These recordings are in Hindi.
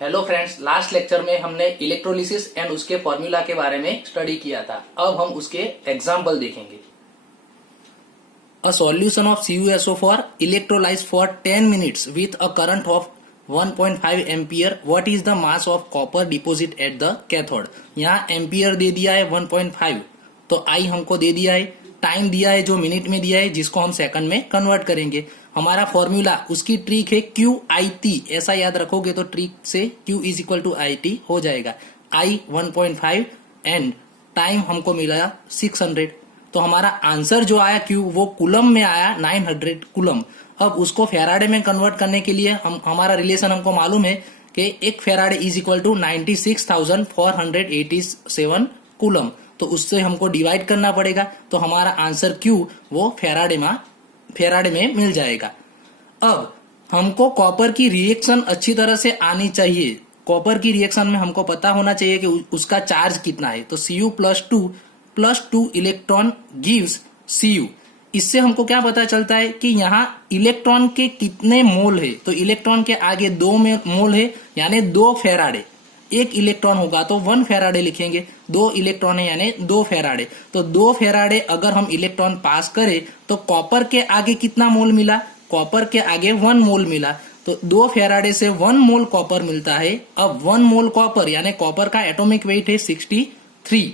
हेलो फ्रेंड्स, लास्ट लेक्चर में हमने इलेक्ट्रोलिसिस एंड उसके फॉर्मूला के बारे में स्टडी किया था। अब हम उसके एग्जाम्पल देखेंगे। A solution of CuSO4 electrolyzed for 10 minutes with a current of 1.5 ampere. What is the mass of copper deposit at the cathode? यहाँ एम्पियर दे दिया है 1.5, तो आई हमको दे दिया है, टाइम दिया है जो मिनट में दिया है, जिसको हम सेकंड में कन्वर्ट करेंगे। हमारा फॉर्मूला, उसकी ट्रिक है QIT, ऐसा याद रखोगे तो ट्रिक से Q is equal to IT हो जाएगा। I 1.5 एंड टाइम हमको मिला 600, तो हमारा आंसर जो आया Q वो कूलम में आया 900 कूलम। अब उसको फेराडे में कन्वर्ट करने के लिए हमारा रिलेशन हमको मालूम है कि एक Faraday is equal to 96,487 coulomb, तो उससे हमको डिवाइड करना पड़ेगा, तो हमारा आंसर Q वो फेराडे में मिल जाएगा। अब हमको कॉपर की रिएक्शन अच्छी तरह से आनी चाहिए। कॉपर की रिएक्शन में हमको पता होना चाहिए कि उसका चार्ज कितना है, तो Cu+2 इलेक्ट्रॉन गिव्स Cu। इससे हमको क्या पता चलता है कि यहाँ इलेक्ट्रॉन के कितने मोल है, तो इलेक्ट्रॉन के आगे 2 मोल है, यानी 2 फेराडे। एक इलेक्ट्रॉन होगा तो 1 फेराडे लिखेंगे, 2 इलेक्ट्रॉन है यानी 2 फेराडे। तो 2 फेराडे अगर हम इलेक्ट्रॉन पास करें तो कॉपर के आगे कितना मोल मिला, कॉपर के आगे 1 मोल मिला, तो 2 फेराडे से 1 मोल कॉपर मिलता है। अब 1 मोल कॉपर यानी कॉपर का एटॉमिक वेट है 63,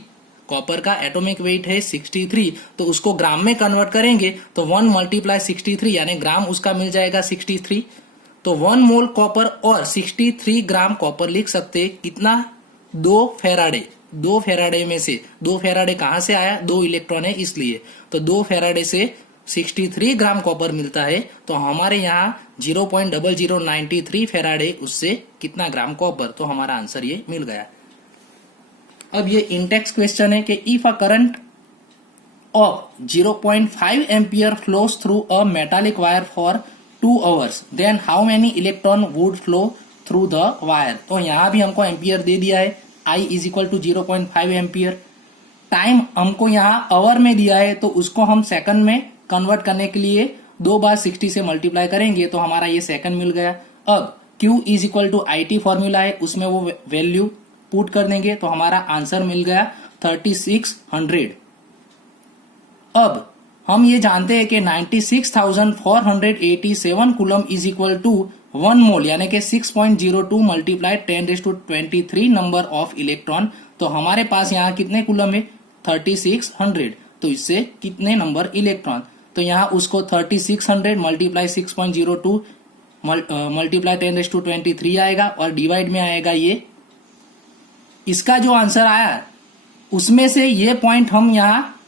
कॉपर का एटॉमिक वेट है 63, तो उसको ग्राम में कन्वर्ट करेंगे तो 1 × 63 यानी ग्राम उसका मिल जाएगा 63, तो 1 मोल कॉपर और 63 ग्राम कॉपर लिख सकते। कितना, 2 फेराडे। 2 फेराडे में से 2 फेराडे कहां से आया, 2 इलेक्ट्रॉन है इसलिए, तो 2 फेराडे से 63 ग्राम कॉपर मिलता है, तो हमारे यहाँ 0.0093 फेराडे, उससे कितना ग्राम कॉपर, तो हमारा आंसर ये मिल गया। अब ये इंटेक्स क्वेश्चन है कि if a current of 0.5 ampere flows through a metallic wire for 2 hours, then how many electron would flow through the wire? तो यहाँ भी हमको एम्पियर दे दिया है, I is equal to 0.5 ampere. Time हमको यहाँ आवर में दिया है, तो उसको हम सेकंड में कन्वर्ट करने के लिए 2 बार 60 से मल्टीप्लाई करेंगे, तो हमारा ये सेकंड मिल गया। अब Q is equal to IT formula है, उसमें वो वैल्यू पुट कर देंगे, तो हमारा आंसर मिल गया 3600। अब हम ये जानते हैं कि 96,487 कूलम इज इक्वल टू 1 मोल यानी कि 6.02 मल्टीप्लाई 10⁻23 नंबर ऑफ इलेक्ट्रॉन। तो हमारे पास यहाँ कितने कूलम है, 3600, तो इससे कितने नंबर इलेक्ट्रॉन, तो यहाँ उसको 3600 मल्टीप्लाई 6.02 मल्टीप्लाई 10⁻23 आएगा और डिवाइड में आएगा ये। इसका जो आंसर आया उसमें से ये पॉइंट हम यहाँ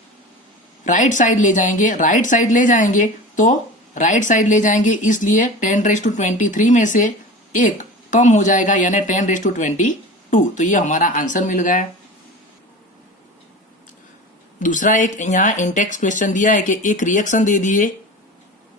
राइट साइड ले जाएंगे, तो राइट साइड ले जाएंगे, इसलिए 10⁻23 में से 1 कम हो जाएगा यानी 10⁻22, तो ये हमारा आंसर मिल गया। दूसरा एक यहाँ इंटेक्स क्वेश्चन दिया है कि एक रिएक्शन दे दिए,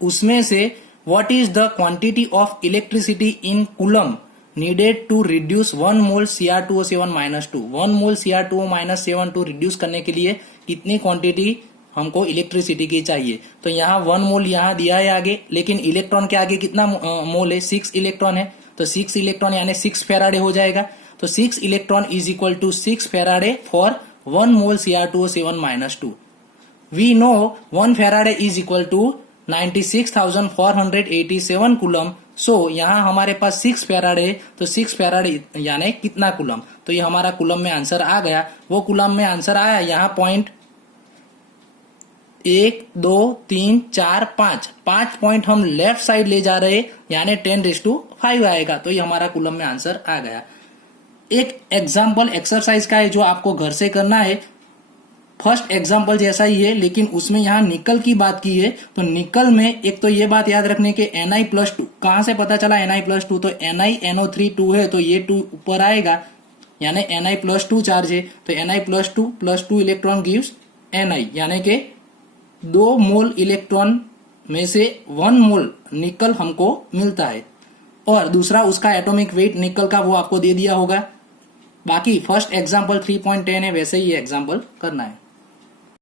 उसमें से what is the quantity of electricity in coulomb needed to reduce 1 mole Cr2O7-2। 1 mole Cr2O-7 to reduce करने के लिए कितनी क्वांटिटी हमको इलेक्ट्रिसिटी की चाहिए, तो यहाँ 1 मोल यहाँ दिया है आगे, लेकिन इलेक्ट्रॉन के आगे कितना मोल है, 6 इलेक्ट्रॉन है, तो 6 इलेक्ट्रॉन यानी 6 फेराडे हो जाएगा, तो 6 electron is equal to 6 faraday for 1 mole Cr2O7-2। We know 1 faraday is equal to 96,487 coulomb, so यहाँ हमारे पास 6 फेराडे, तो 6 फेराडे यानी कितना कूलम, तो ये हमारा कूलम में आंसर आ गया। वो कूलम में आंसर आया यहाँ पॉइंट 1 2 3 4 5 पॉइंट हम लेफ्ट साइड ले जा रहे यानी 10⁵ आएगा, तो ये हमारा कूलम में आंसर आ गया। एक एग्जाम्पल एक्सरसाइज का है जो आपको घर से करना है, फर्स्ट एग्जाम्पल जैसा ही है, लेकिन उसमें यहाँ निकल की बात की है, तो निकल में एक तो ये बात याद रखने के Na+2 कहां से पता चला, Na+2, तो NiNO3 2 है, तो ये 2 ऊपर आएगा यानी Na+2 चार्ज है, तो Na+2 इलेक्ट्रॉन गिव्स Ni यानी कि 2 मोल इलेक्ट्रॉन में से 1 मोल निकल हमको मिलता है। और दूसरा उसका एटॉमिक वेट निकल का वो आपको दे दिया होगा। बाकी फर्स्ट एग्जाम्पल 3.10 है, वैसे ही एग्जाम्पल करना है।